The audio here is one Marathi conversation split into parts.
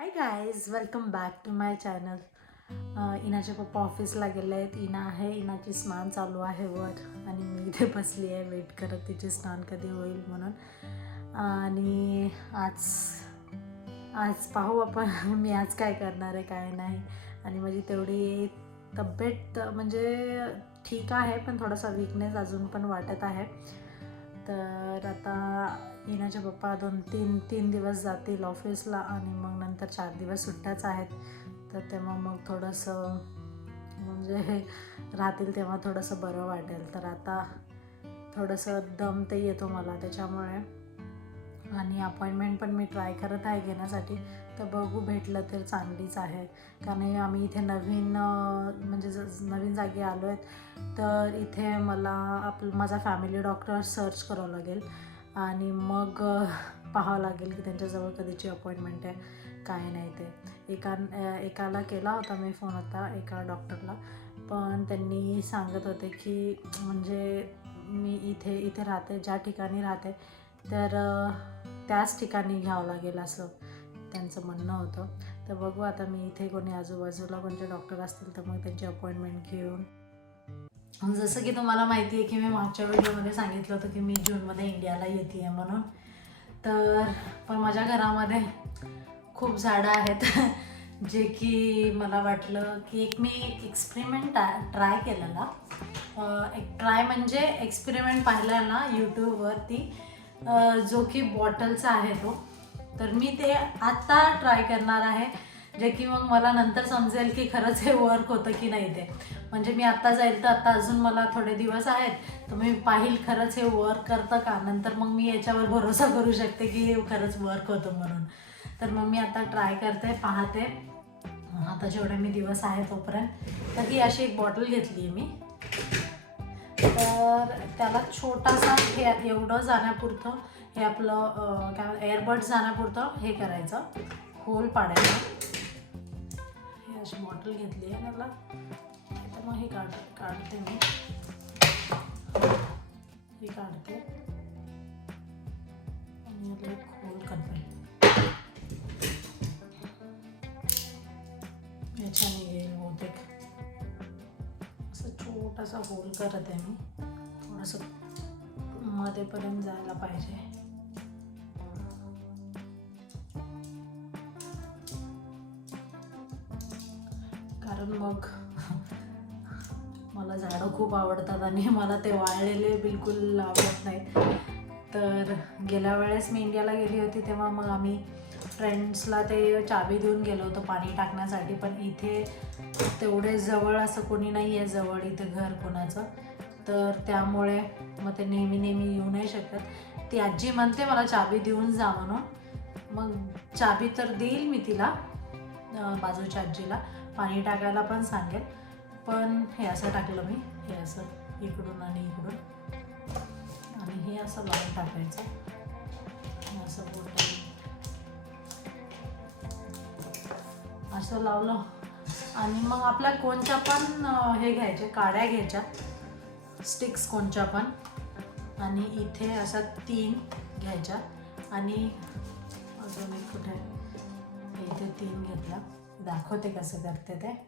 High guys, welcome back to my channel. इनाचे पप्पा ऑफिसला गेले आहेत. इना आहे, इनाची स्नान चालू आहे वर आणि मी इथे बसली आहे वेट करत तिचे स्नान कधी होईल म्हणून. आणि आज आज पाहू आपण मी आज काय करणार आहे काय नाही. आणि माझी तेवढी तब्येत म्हणजे ठीक आहे, पण थोडासा वीकनेस अजून पण वाटत आहे. तर आता इनाचे पप्पा तीन दिवस जातील ऑफिसला आणि मग नंतर 4 दिवस सुट्ट्याच आहेत. तर तेव्हा मग थोडंसं म्हणजे राहतील तेव्हा थोडंसं बरं वाटेल. तर आता थोडंसं दम ते येतो मला त्याच्यामुळे. आणि अपॉइंटमेंट पण मी ट्राय करत आहे घेण्यासाठी. तर बघू भेटलं तर चांगलीच आहे, कारण आम्ही इथे नवीन म्हणजे नवीन जागी आलो आहेत. तर इथे मला माझा फॅमिली डॉक्टर सर्च करावं लागेल आणि मग पाहावं लागेल की त्यांच्याजवळ कधीची अपॉइंटमेंट आहे काय नाही. ते एकाला केला होता मी फोन होता एका डॉक्टरला, पण त्यांनी सांगत होते की म्हणजे मी इथे राहते, ज्या ठिकाणी राहते तर त्याच ठिकाणी घ्यावं लागेल असं त्यांचं म्हणणं होतं. तर बघू आता मी इथे कोणी आजूबाजूला कोणते डॉक्टर असतील तर मग त्यांची अपॉइंटमेंट घेऊन. जसं की तुम्हाला माहिती आहे की मी मागच्या व्हिडिओमध्ये सांगितलं होतं की मी जूनमध्ये इंडियाला येते आहे म्हणून. तर पण माझ्या घरामध्ये खूप झाडं आहेत जे की मला वाटलं की मी एक्सपेरिमेंट ट्राय केलेला. म्हणजे एक्सपेरिमेंट पाहिला ना यूट्यूबवरती, जो की बॉटलचा आहे तो. तर मी ते आत्ता ट्राय करणार आहे, जे की मग मला नंतर समजेल की खरंच हे वर्क होतं की नाही ते. म्हणजे मी आत्ता जाईल तर आत्ता अजून मला थोडे दिवस आहेत, तर मी पाहिल खरंच हे वर्क करतं का. नंतर मग मी याच्यावर भरोसा करू शकते की हे खरंच वर्क होतं म्हणून. तर मग मी आता ट्राय करते, पाहते आता जेवढे मी दिवस आहे तोपर्यंत. तर ही अशी एक बॉटल घेतली आहे मी. तर त्याला छोटासा हे एवढं जाण्यापुरतं हे आपलं काय एअरबड्स जाण्यापुरतं हे करायचं, होल पाडायचं. ही अशी बॉटल घेतली आहे त्याला. तर मग हे काढते मी, हे काढते आणि याला एक होल करते. याच्याने येईल बहुतेक. असं छोटासा होल करत आहे मी, थोडंसं मध्येपर्यंत जायला पाहिजे. कारण मग मला झाडं खूप आवडतात आणि मला ते वाळलेले बिलकुल आवडत नाहीत. तर गेल्या वेळेस मी इंडियाला गेली होती तेव्हा मग आम्ही फ्रेंड्सला ते चाबी देऊन गेलो होतो पाणी टाकण्यासाठी. पण इथे तेवढे जवळ असं कोणी नाही आहे जवळ इथे घर कोणाचं, तर त्यामुळे मग ते नेहमी येऊ नाही शकत. ती आजी म्हणते मला चाबी देऊन जा म्हणून. मग चाबी तर देईल मी तिला, बाजूच्या आजीला पाणी टाकायला पण सांगेल. पण हे असं टाकलं मी, हे असं इकडून आणि इकडून, आणि हे असं लावून टाकायचं असं बोट असं लावलं. आणि मग आपल्या कोणच्या पण हे घ्यायचे, काड्या घ्यायच्या, स्टिक्स कोणच्या पण, आणि इथे अशा 3 घ्यायच्या. आणि अजून एक कुठे इथे 3 घेतला, दाखवते कसं करते ते.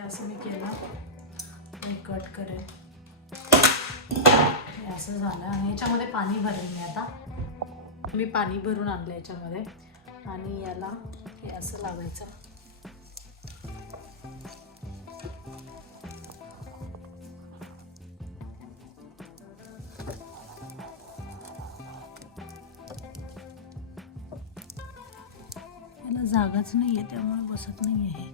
असं मी केलं, मी कट करेल, हे असं झालं. आणि याच्यामध्ये पाणी भरेल मी आता. मी पाणी भरून आणलं याच्यामध्ये आणि याला हे असं लावायचं. याला जागाच नाही आहे त्यामुळे बसत नाही आहे.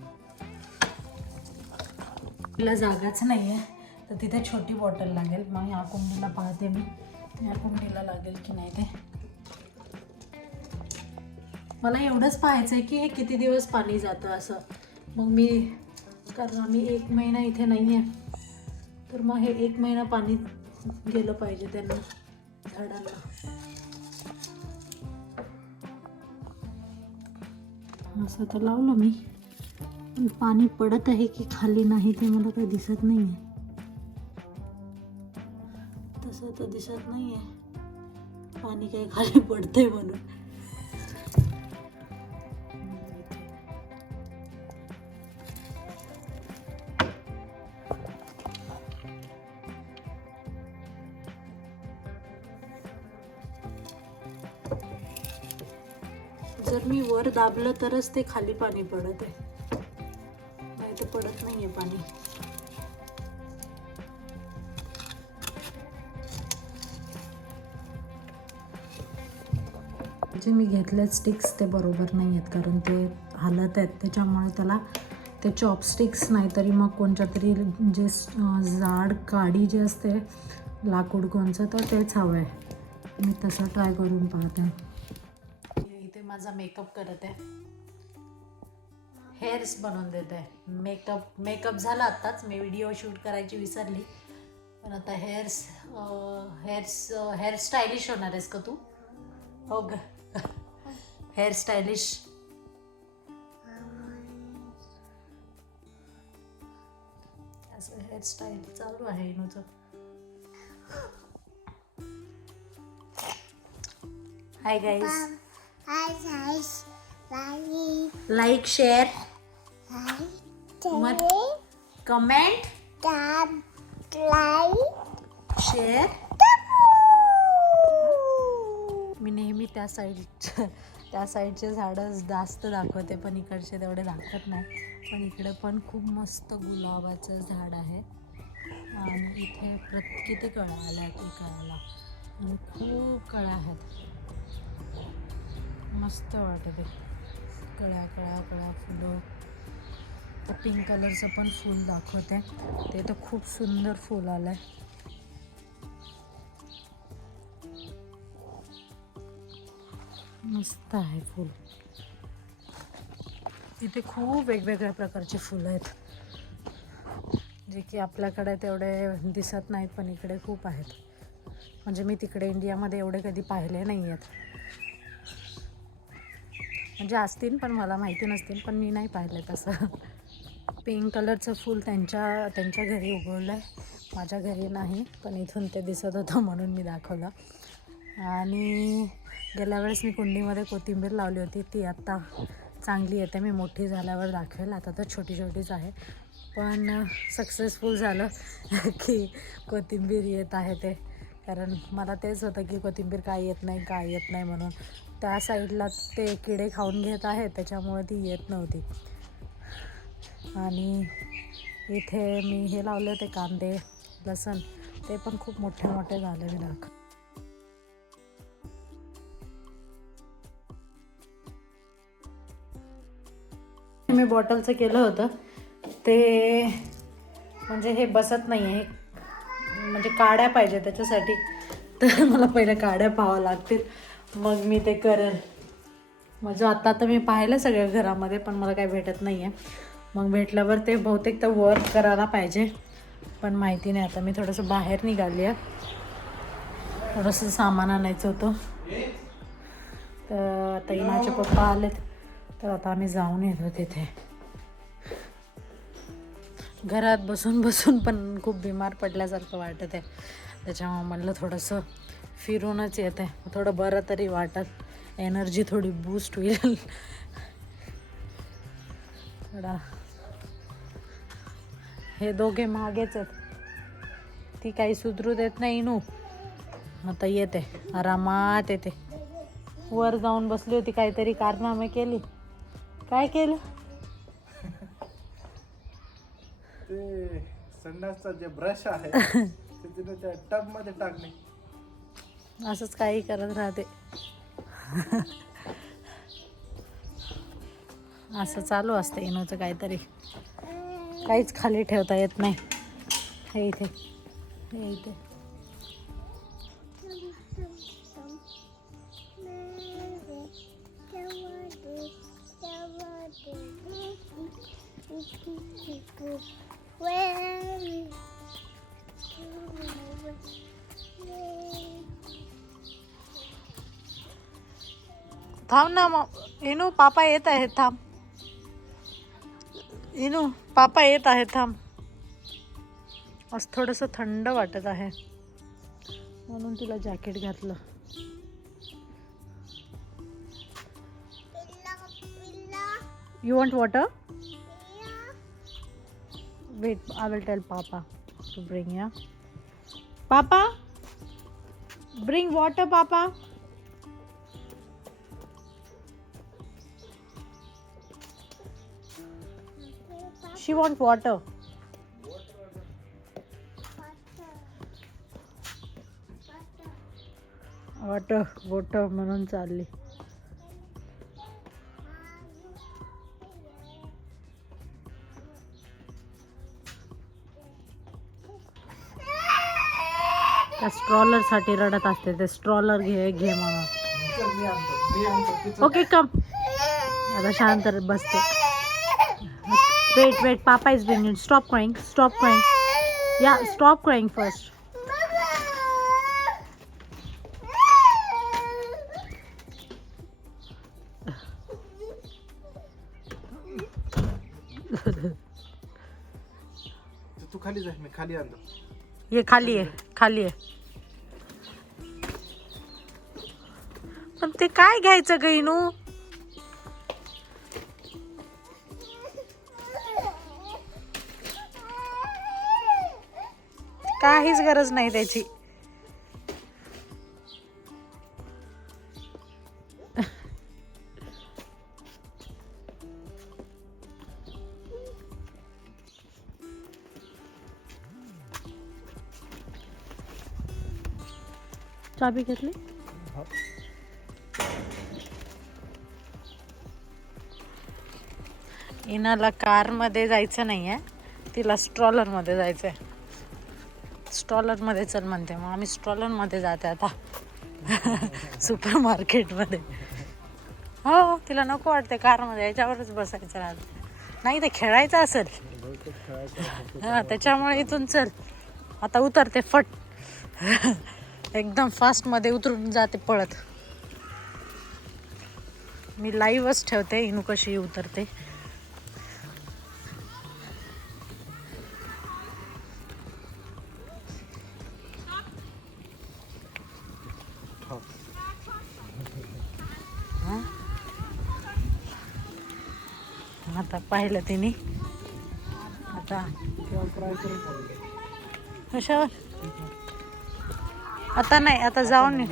तिला जागाच नाही आहे तर तिथे छोटी बॉटल लागेल. मग ह्या कुंडीला पाहते मी, ह्या कुंडीला लागेल की नाही ते. मला एवढंच पाहायचं आहे की हे किती दिवस पाणी जातं असं. मग मी, कारण आम्ही 1 महिना इथे नाही आहे, तर मग हे 1 महिना पाणी गेलं पाहिजे त्यांना झाडांना. असं तर लावलं मी, पण पाणी पडत आहे की खाली नाही ते मला काही दिसत नाही आहे. तसं तर दिसत नाही आहे पाणी काही खाली पडतंय म्हणून. जर मी वर दाबलं तरच ते खाली पाणी पडत आहे, नाही तर पडत नाही आहे पाणी. जे मी घेतले स्टिक्स ते बरोबर नाही आहेत, कारण ते हालत आहेत, त्याच्यामुळे त्याला ते चॉपस्टिक्स नाही तरी मग कोणत्या तरी जे जाड काडी जे असते लाकूड कोणचं, तर तेच हवं आहे. मी तसं ट्राय करून पाहते. इथे माझा मेकअप करत आहे, हेअर्स बनवून देत आहे. मेकअप झाला आत्ताच, मी व्हिडिओ शूट करायची विसरली, पण आता हेअर स्टायलिश होणार आहेस का तू? हो ग, हेअर स्टायलिश. असं हेअरस्टाईल चालू आहे इनूचं. Hi guys, like share comment share. मी नेहमी त्या साईडचे झाडं जास्त दाखवते, पण इकडचे तेवढे दाखवत नाही. पण इकडे पण खूप मस्त गुलाबाचं झाड आहे आणि इथे किती कळ्या आल्या आहेत कळाला, आणि खूप कळ्या आहेत. मस्त वाटते कळ्या कळ्या कळ्या फुलं. तर पिंक कलरचं पण फूल दाखवते, ते तर खूप सुंदर फूल आलं आहे. मस्त आहे फूल. इथे खूप वेगवेगळ्या प्रकारचे फुलं आहेत, जे की आपल्याकडे तेवढे दिसत नाहीत, पण इकडे खूप आहेत. म्हणजे मी तिकडे इंडियामध्ये एवढे कधी पाहिले नाही आहेत. म्हणजे असतील पण मला माहिती नसतील, पण मी नाही पाहिलं तसं. पिंक कलरचं फूल त्यांच्या घरी उगवलं आहे, माझ्या घरी नाही, पण इथून ते दिसत होतं म्हणून मी दाखवलं. आणि गेल्या वेळेस मी कुंडीमध्ये कोथिंबीर लावली होती, ती आत्ता चांगली येते. मी मोठी झाल्यावर दाखवेल, आता तर छोटी छोटीच आहे. पण सक्सेसफुल झालं की कोथिंबीर येत आहे ते, कारण मला तेच होतं की कोथिंबीर काय येत नाही म्हणून. त्या साईडला ते किडे खाऊन घेत आहेत, त्याच्यामुळे ती येत नव्हती. आणि इथे मी हे लावले होते कांदे लसूण, ते पण खूप मोठे मोठे झाले. मी दाखव, मी बॉटलचं केलं होतं ते, म्हणजे हे बसत नाही आहे, म्हणजे काड्या पाहिजे त्याच्यासाठी, तर मला पहिले काड्या पाहावं लागतील, मग मी ते करेल. म्हणजे आता तर मी पाहिलं सगळ्या घरामध्ये, पण मला काही भेटत नाही आहे. मग भेटल्यावर ते बहुतेक तर वर्क करायला पाहिजे, पण माहिती नाही. आता मी थोडंसं बाहेर निघाली आहे, थोडंसं सामान आणायचं होतं, तर आता इनाचे पप्पा आलेत, तर आता आम्ही जाऊन येतो तिथे. घरात बसून बसून पण खूप बिमार पडल्यासारखं वाटत आहे, त्याच्यामुळे म्हणलं थोडंसं फिरूनच येत आहे, थोडं बरं तरी वाटत, एनर्जी थोडी बूस्ट होईल. थोडा हे दोघे मागेच आहेत, ती काही सुधरू देत नाही नू. आता येते आरामात येते. वर जाऊन बसली होती, काहीतरी कारनामे केली. काय केलं? ते संडासचा जे ब्रश आहे ते तिने त्या टब मध्ये टाकले. असंच काही करत राहते. असं चालू असतं इनोचं काहीतरी, काहीच खाली ठेवता येत नाही. हे इथे थांब ना मग इनू, पापा येत आहेत, थांब. इनू, पापा येत आहेत, थांब. आज थोडंसं थंड वाटत आहे म्हणून तिला जॅकेट घातलं. You want water? Wait, I will tell Papa to bring, yeah? Papa? Bring water, Papa. She want water. Water म्हणून चालली. त्या स्ट्रॉलर साठी रडत असते. ते स्ट्रॉलर घे म्हणून. चल, मी आणतो. Okay come. आता शांत बसते. Wait papa is bringing. Stop crying. या स्टॉप क्राइंग फर्स्ट. तू खाली जा, मी खाली आणतो. ये खाली आहे. पण ते काय घ्यायचं ग इनू? काहीच गरज नाही त्याची. चाबी घेतली. इनाला कार मध्ये जायचं नाहीये, तिला स्ट्रॉलर मध्ये जायचंय. स्ट्रॉलर मध्ये चल म्हणते, मग आम्ही स्ट्रॉलर मध्ये जाते आता. सुपर मार्केट मध्ये. हो, तिला नको वाटते कार मध्ये, याच्यावरच बसायचं राहत. नाही ते खेळायचं असेल. हा, त्याच्यामुळे इथून चल. आता उतरते फट. एकदम फास्ट मध्ये उतरून जाते पळत. मी लाईव्हच ठेवते इनू कशी उतरते. आता पाहिलं तिने. आता कशावर? आता नाही, आता जाऊन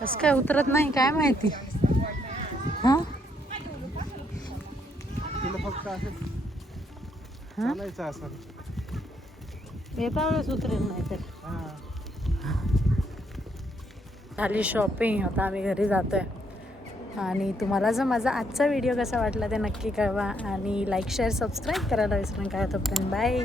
कसं काय उतरत नाही काय माहिती. हा, तिला फक्त असं चालायचं असं. येता वेळेस उतरेल नाही तर. हा. झाली शॉपिंग. आता आम्ही घरी जातोय. आणि तुम्हाला जर माझा आजचा व्हिडिओ कसा वाटला ते नक्की कळवा. आणि लाईक शेअर सबस्क्राईब करायला विसरू नका. तोपर्यंत बाय.